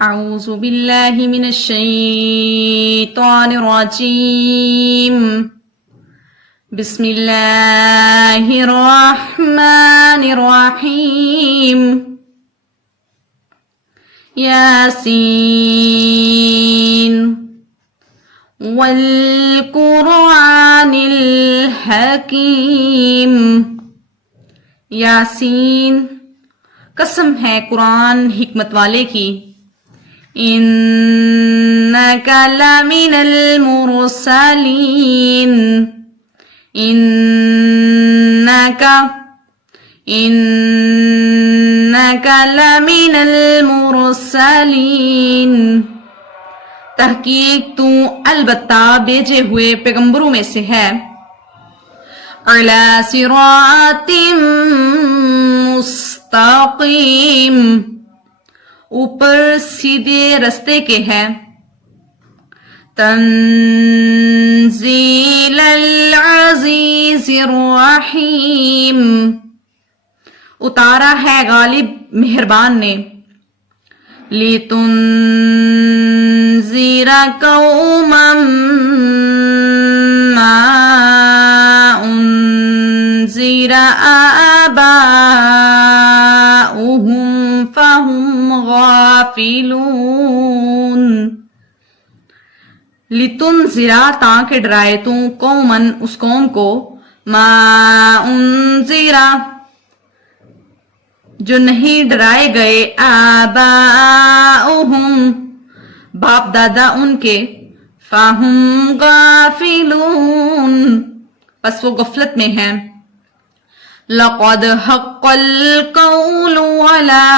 اعوذ باللہ من الشیطان الرجیم بسم اللہ الرحمن الرحیم یاسین والقرآن الحکیم یاسین قسم ہے قرآن حکمت والے کی انک لمن المرسلین انک لمن المرسلین تحقیق تو البتہ بھیجے ہوئے پیغمبروں میں سے ہے علی صراط مستقیم اوپر سیدھے رستے کے ہے تنزیل العزیز الرحیم اتارا ہے غالب مہربان نے لِتُنذِرَ قَوْمًا مَّا أُنذِرَ آبَاؤُهُمْ فَهُمْ غَافِلُونَ لِتُنذِرَ تاکہ ڈرائے تو قومًا اس قوم کو مَا أُنذِرَ جو نہیں ڈرائے گئے آباؤہم باپ دادا ان کے فَهُمْ غَافِلُونَ پس وہ غفلت میں ہیں لَقَدْ حَقَّ الْقَوْلُ عَلَىٰ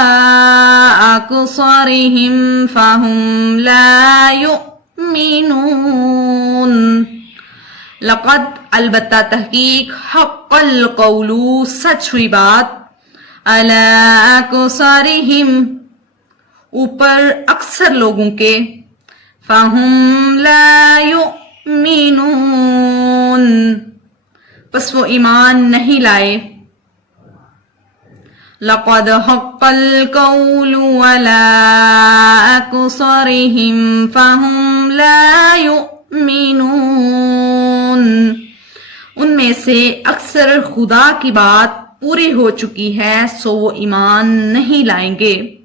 أَكْثَرِهِمْ فَهُمْ لَا يُؤْمِنُونَ لقد البتہ تحقیق حق القول سچ ہوئی بات علی اکثرہم اوپر اکثر لوگوں کے فہم لا یؤمنون پس وہ ایمان نہیں لائے لقد حق القول علی اکثرہم فہم لا یؤمنون ان میں سے اکثر خدا کی بات پوری ہو چکی ہے سو وہ ایمان نہیں لائیں گے